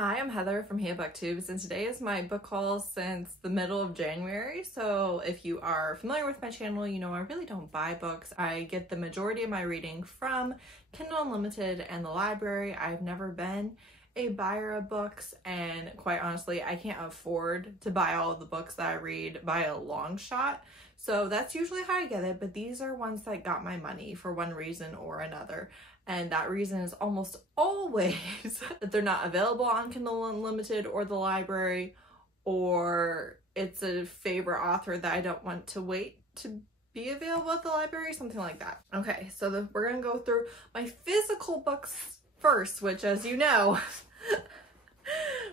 Hi, I'm Heather from booktubes, and today is my book haul since the middle of January. So if you are familiar with my channel, you know I really don't buy books. I get the majority of my reading from Kindle Unlimited and the library. I've never been a buyer of books, and quite honestly, I can't afford to buy all of the books that I read by a long shot. So that's usually how I get it, but these are ones that got my money for one reason or another. And that reason is almost always that they're not available on Kindle Unlimited or the library, or it's a favorite author that I don't want to wait to be available at the library, something like that. Okay, so we're gonna go through my physical books first, which, as you know,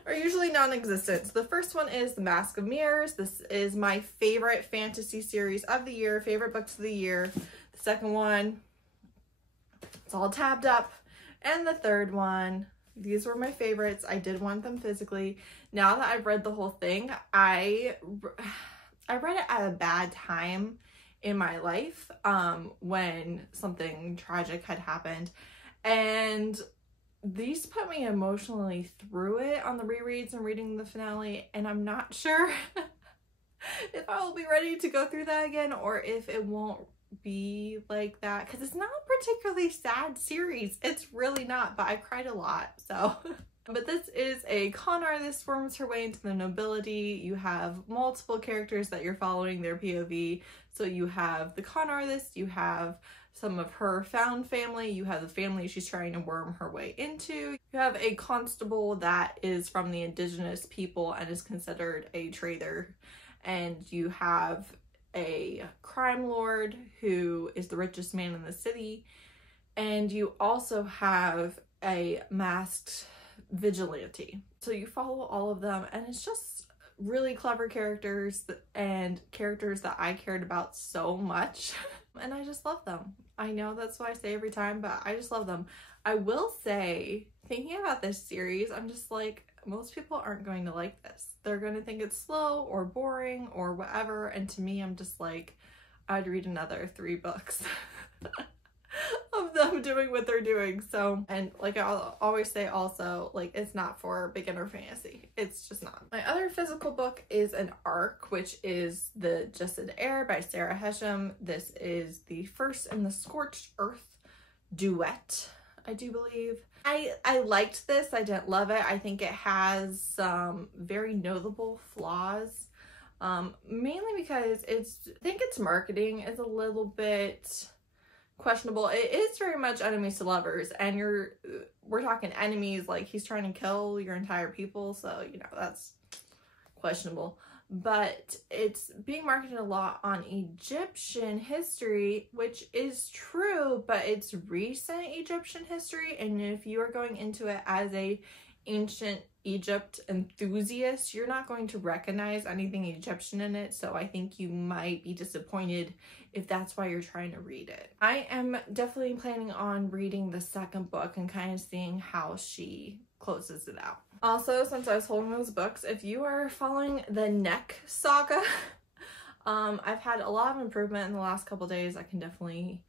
are usually non-existent. So the first one is The Mask of Mirrors. This is my favorite fantasy series of the year, favorite books of the year. The second one, it's all tabbed up. And the third one, these were my favorites. I did want them physically. Now that I've read the whole thing, I read it at a bad time in my life when something tragic had happened. And these put me emotionally through it on the rereads and reading the finale. And I'm not sure if I will be ready to go through that again, or if it won't be like that, because it's not a particularly sad series. It's really not, but I cried a lot, so. But this is a con artist worms her way into the nobility. You have multiple characters that you're following their POV. So you have the con artist, you have some of her found family, you have the family she's trying to worm her way into. You have a constable that is from the indigenous people and is considered a traitor. And you have a crime lord who is the richest man in the city, and you also have a masked vigilante. So you follow all of them, and it's just really clever characters and characters that I cared about so much. And I just love them. I know that's what I say every time, but I just love them. I will say, thinking about this series, I'm just like, most people aren't going to like this. They're going to think it's slow or boring or whatever. And to me, I'm just like, I'd read another 3 books of them doing what they're doing. So, and like I'll always say also, like, it's not for beginner fantasy. It's just not. My other physical book is an ARC, which is the Justin Heir by Sara Hashem. This is the first in the Scorched Earth Duet, I do believe. I liked this. I didn't love it. I think it has some very notable flaws, mainly because I think its marketing is a little bit questionable. It is very much enemies to lovers, and we're talking enemies, like he's trying to kill your entire people, so you know that's questionable. But it's being marketed a lot on Egyptian history, which is true, but it's recent Egyptian history. And if you are going into it as a ancient Egypt enthusiast, you're not going to recognize anything Egyptian in it. So I think you might be disappointed if that's why you're trying to read it. I am definitely planning on reading the second book and kind of seeing how she closes it out. Also, since I was holding those books, if you are following the Neck saga, I've had a lot of improvement in the last couple days. I can definitely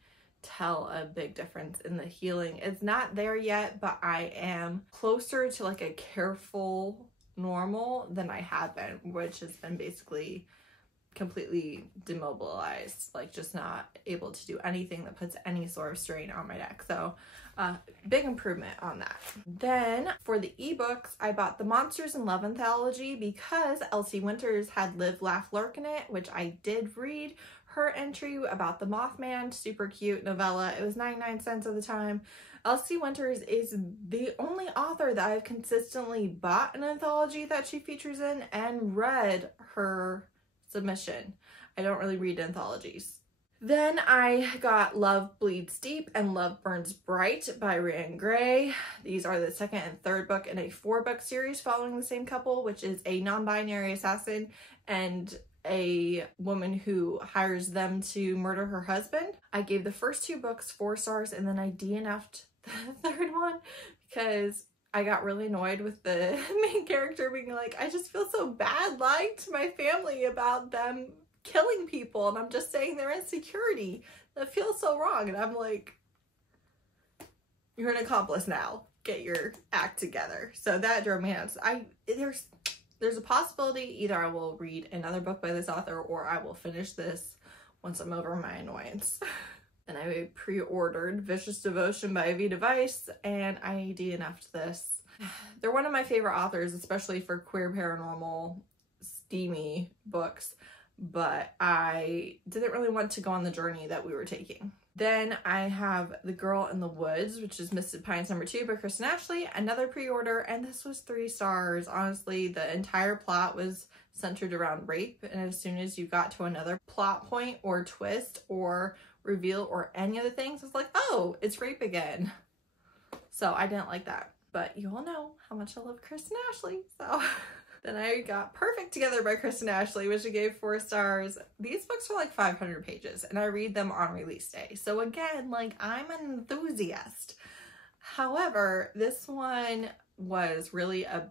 tell a big difference in the healing. It's not there yet, but I am closer to like a careful normal than I have been, which has been basically completely demobilized, like just not able to do anything that puts any sort of strain on my neck. So big improvement on that. Then for the ebooks, I bought the Monsters in Love Anthology because Elsie Winters had Live, Laugh, Lurk in it, which I did read her entry about the Mothman. Super cute novella. It was 99 cents at the time. Elsie Winters is the only author that I've consistently bought an anthology that she features in and read her submission. I don't really read anthologies. Then I got Love Bleeds Deep and Love Burns Bright by Rien. These are the second and third book in a 4-book series following the same couple, which is a non-binary assassin and a woman who hires them to murder her husband. I gave the first 2 books 4 stars, and then I DNF'd the third one because I got really annoyed with the main character being like, I just feel so bad lying to my family about them killing people, and I'm just saying their insecurity. That feels so wrong. And I'm like, you're an accomplice now. get your act together. So that drove me nuts. There's a possibility either I will read another book by this author or I will finish this once I'm over my annoyance. And I pre-ordered Vicious Devotion by Aveda Vice, and I DNF'd this. They're one of my favorite authors, especially for queer paranormal steamy books, but I didn't really want to go on the journey that we were taking. Then I have The Girl in the Woods, which is Misted Pines #2 by Kristen Ashley, another pre-order, and this was 3 stars. Honestly, the entire plot was centered around rape, and as soon as you got to another plot point or twist or reveal or any of the things, it's like, oh, it's rape again. So I didn't like that, but you all know how much I love Kristen Ashley, so... Then I got Perfect Together by Kristen Ashley, which I gave 4 stars. These books are like 500 pages and I read them on release day. So again, like, I'm an enthusiast. However, this one was really a...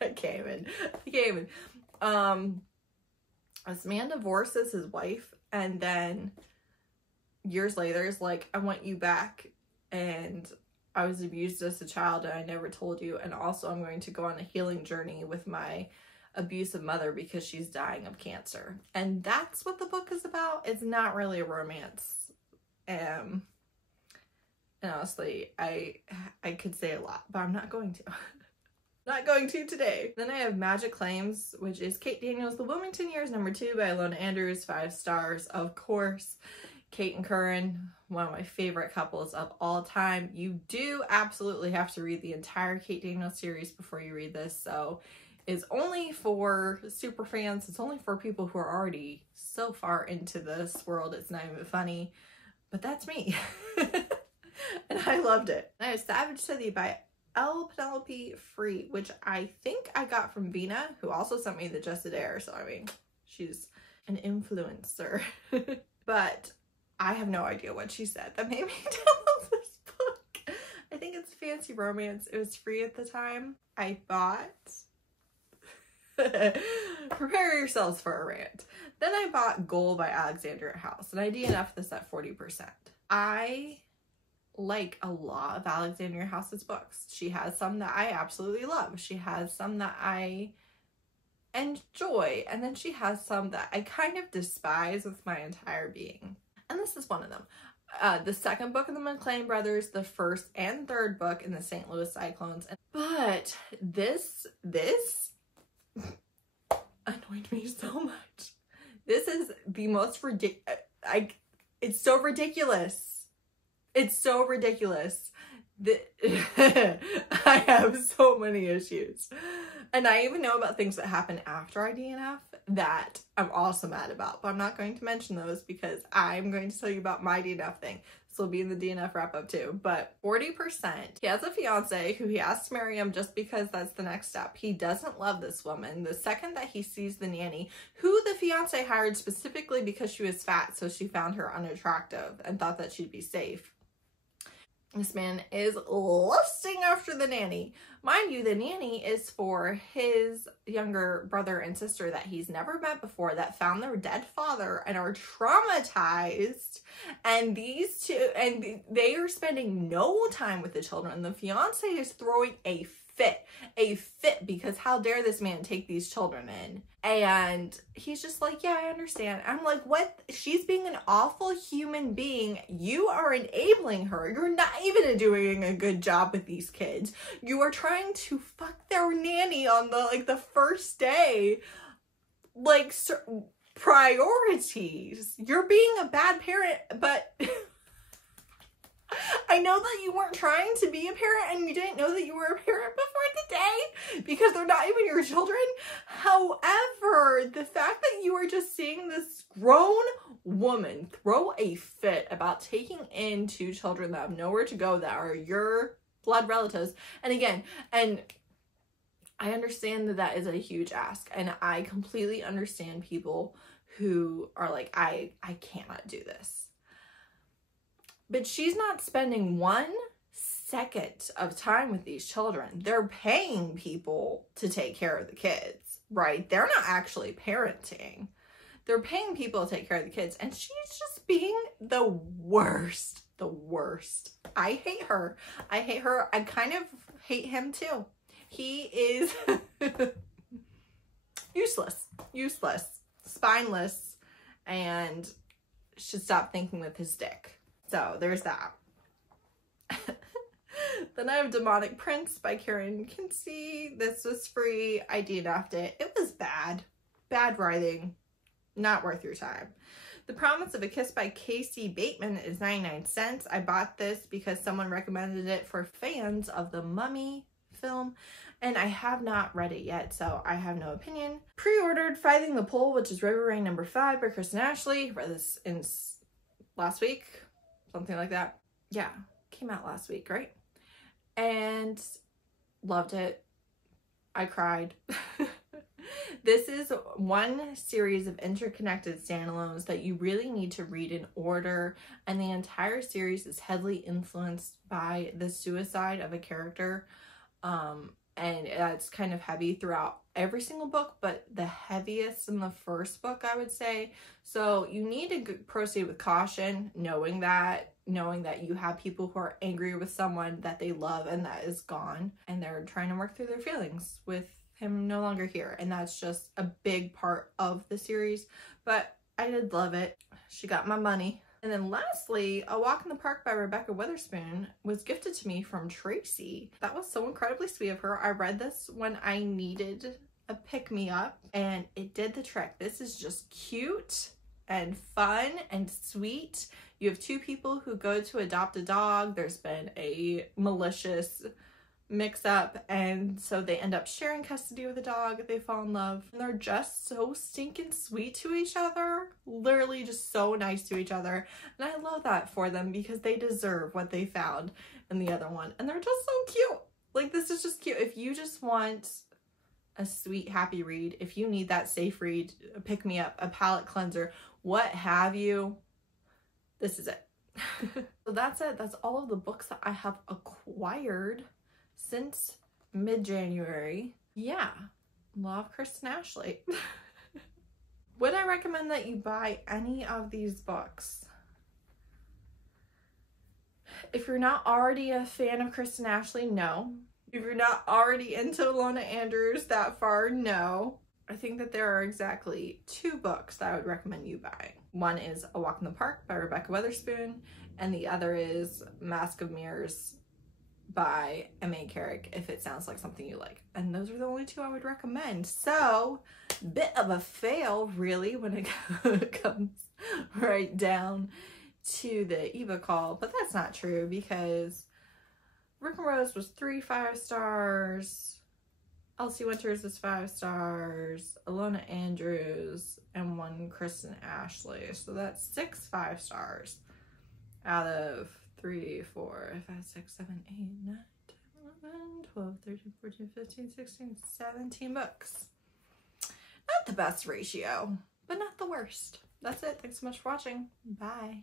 I came in. This man divorces his wife and then years later is like, I want you back, and I was abused as a child and I never told you, and also I'm going to go on a healing journey with my abusive mother because she's dying of cancer. And that's what the book is about. It's not really a romance. And honestly, I could say a lot, but I'm not going to. Not going to today. Then I have Magic Claims, which is Kate Daniels' The Wilmington Years #2 by Ilona Andrews, 5 stars, of course. Kate and Curran, one of my favorite couples of all time. You do absolutely have to read the entire Kate Daniels series before you read this, so it's only for super fans. It's only for people who are already so far into this world it's not even funny, but that's me. And I loved it. I have Savage City by L. Penelope Free, which I think I got from Veena, who also sent me the Justin Heir, so I mean, she's an influencer. But I have no idea what she said that made me download this book. I think it's fancy romance. It was free at the time. I bought... Prepare yourselves for a rant. Then I bought Goal by Alexandria House, and I DNF'd this at 40%. I like a lot of Alexandria House's books. She has some that I absolutely love. She has some that I enjoy, and then she has some that I kind of despise with my entire being. And this is one of them. The second book of the McLean brothers, the first and third book in the St. Louis Cyclones. But this annoyed me so much. This is the most ridiculous. It's so ridiculous. It's so ridiculous. I have so many issues. And I even know about things that happen after I DNF that I'm also mad about, but I'm not going to mention those because I'm going to tell you about my DNF thing. This will be in the DNF wrap up too. But 40%, he has a fiance who he asks to marry him just because that's the next step. He doesn't love this woman. The second that he sees the nanny, who the fiance hired specifically because she was fat, so she found her unattractive and thought that she'd be safe. This man is lusting after the nanny. Mind you, the nanny is for his younger brother and sister that he's never met before, that found their dead father and are traumatized. And these two, and they are spending no time with the children. The fiance is throwing a fit because how dare this man take these children in? And he's just like, yeah, I understand. I'm like, what? She's being an awful human being. You are enabling her. You're not even doing a good job with these kids. You are trying to fuck their nanny on the first day. Like, priorities. You're being a bad parent, but I know that you weren't trying to be a parent and you didn't know that you were a parent before today because they're not even your children. However, the fact that you are just seeing this grown woman throw a fit about taking in 2 children that have nowhere to go that are your blood relatives. And again, and I understand that that is a huge ask, and I completely understand people who are like, I cannot do this. But she's not spending 1 second of time with these children. They're paying people to take care of the kids, right? They're not actually parenting. They're paying people to take care of the kids. And she's just being the worst the worst. I hate her. I hate her. I kind of hate him too. He is useless, spineless, and should stop thinking with his dick. So there's that. Then I have Demonic Prince by Carrick. This was free. I DNF'd it. It was bad. Bad writing. Not worth your time. The Promise of a Kiss by Casey Bateman is 99 cents. I bought this because someone recommended it for fans of the Mummy film, and I have not read it yet, so I have no opinion. Pre-ordered Fighting the Pole, which is River Rain number 5 by Kristen Ashley. Read this in last week, something like that. Yeah, came out last week, right? And loved it. I cried. This is one series of interconnected standalones that you really need to read in order, and the entire series is heavily influenced by the suicide of a character, and it's kind of heavy throughout every single book, but the heaviest in the first book, I would say. So you need to proceed with caution, knowing that you have people who are angry with someone that they love and that is gone, and they're trying to work through their feelings with him no longer here, and that's just a big part of the series. But I did love it. She got my money. And then lastly, A Walk in the Park by Rebecca Witherspoon was gifted to me from Tracy. That was so incredibly sweet of her. I read this when I needed a pick-me-up, and it did the trick. This is just cute and fun and sweet. You have two people who go to adopt a dog. There's been a malicious mix-up, and so they end up sharing custody of the dog. They fall in love, and they're just so stinking sweet to each other. Literally just so nice to each other, and I love that for them because they deserve what they found in the other one, and they're just so cute. Like, this is just cute. If you just want a sweet, happy read, if you need that safe read, a pick-me-up, a palate cleanser, what have you, this is it. So that's it. That's all of the books that I have acquired since mid-January. Yeah, love Kristen Ashley. Would I recommend that you buy any of these books? If you're not already a fan of Kristen Ashley, no. If you're not already into Ilona Andrews that far, no. I think that there are exactly 2 books that I would recommend you buy. One is A Walk in the Park by Rebecca Witherspoon, and the other is Mask of Mirrors by M.A. Carrick, if it sounds like something you like. And those are the only 2 I would recommend. So, bit of a fail, really, when it comes right down to the ebook haul. But that's not true, because Rook and Rose was 3 5-stars. Elsie Winters is 5 stars. Ilona Andrews and 1 Kristen Ashley. So that's 6 5-stars out of 3, 4, 5, 6, 7, 8, 9, 10, 11, 12, 13, 14, 15, 16, 17 books. Not the best ratio, but not the worst. That's it. Thanks so much for watching. Bye.